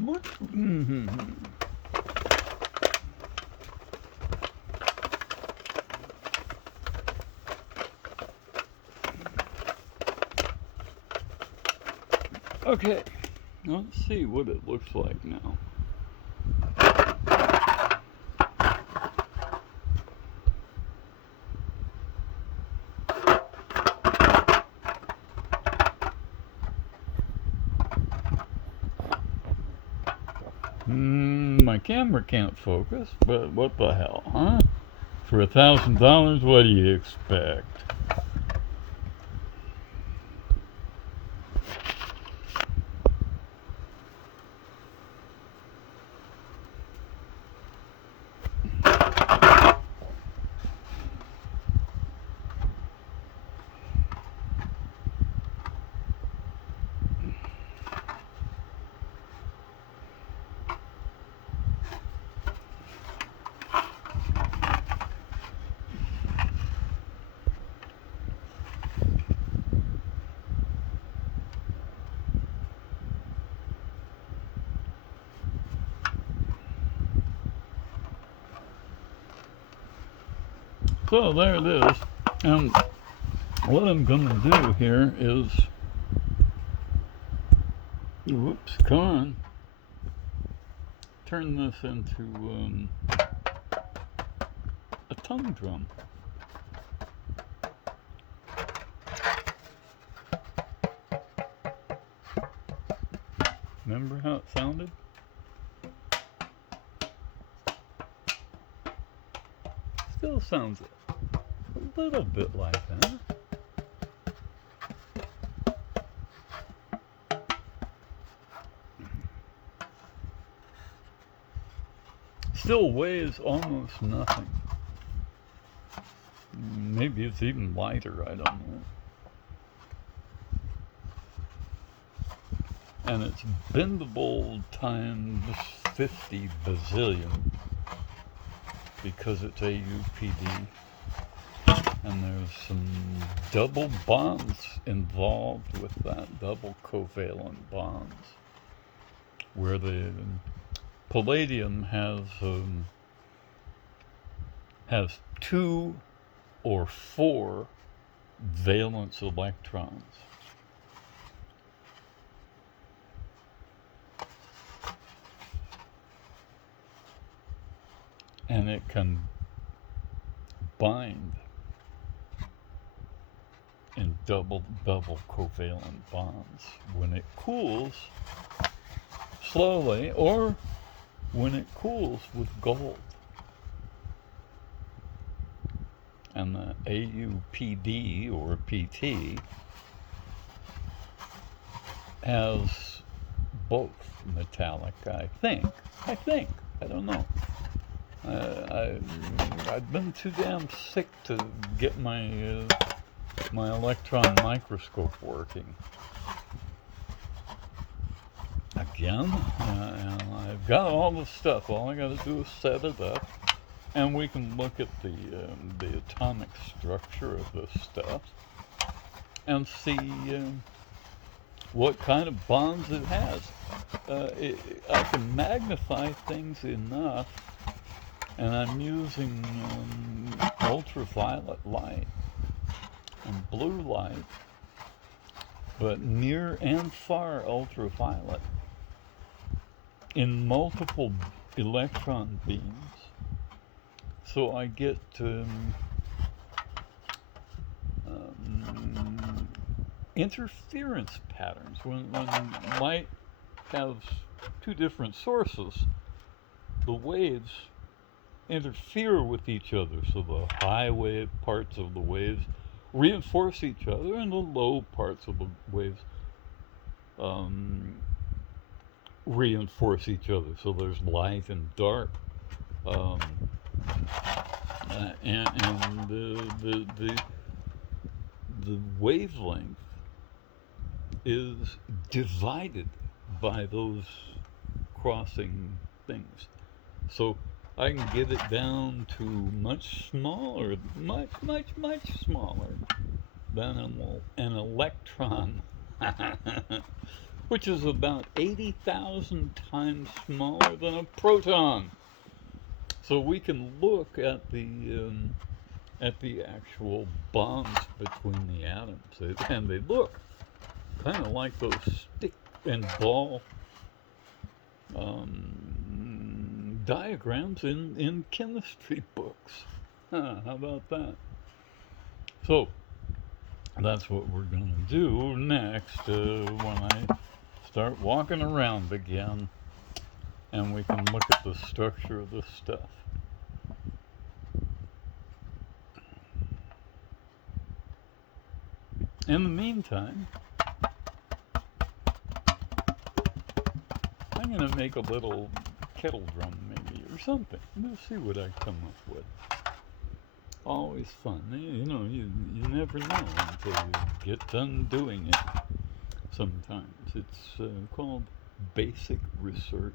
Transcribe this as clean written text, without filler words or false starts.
What? Mm-hmm. Okay, let's see what it looks like now. My camera can't focus, but what the hell, huh? For $1,000, what do you expect? So there it is. And what I'm going to do here is, whoops, come on, turn this into a tongue drum. Remember how it sounded? Still sounds a little bit like that. Still weighs almost nothing. Maybe it's even lighter, I don't know. And it's bendable times 50 bazillion because it's AUPD. And there's some double bonds involved with that, double covalent bonds, where the palladium has 2 or 4 valence electrons. And it can bind in double covalent bonds when it cools slowly or when it cools with gold. And the AUPD or PT has both metallic, I think. I don't know. I've been too damn sick to get my electron microscope working again. And I've got all the stuff. All I got to do is set it up, and we can look at the atomic structure of this stuff and see what kind of bonds it has. I can magnify things enough, and I'm using ultraviolet light and blue light, but near and far ultraviolet in multiple electron beams. So I get interference patterns. When light has 2 different sources, the waves interfere with each other. So the high wave parts of the waves reinforce each other, and the low parts of the waves reinforce each other. So there's light and dark, and the wavelength is divided by those crossing things. So I can get it down to much smaller, much smaller than an electron. which is about 80,000 times smaller than a proton. So we can look at the actual bonds between the atoms, and they look kind of like those stick and ball diagrams in chemistry books. Huh, how about that? So that's what we're going to do next when I start walking around again and we can look at the structure of this stuff. In the meantime, I'm going to make a little kettle drum maybe or something. We'll see what I come up with. Always fun. You know, you never know until you get done doing it. Sometimes it's called basic research.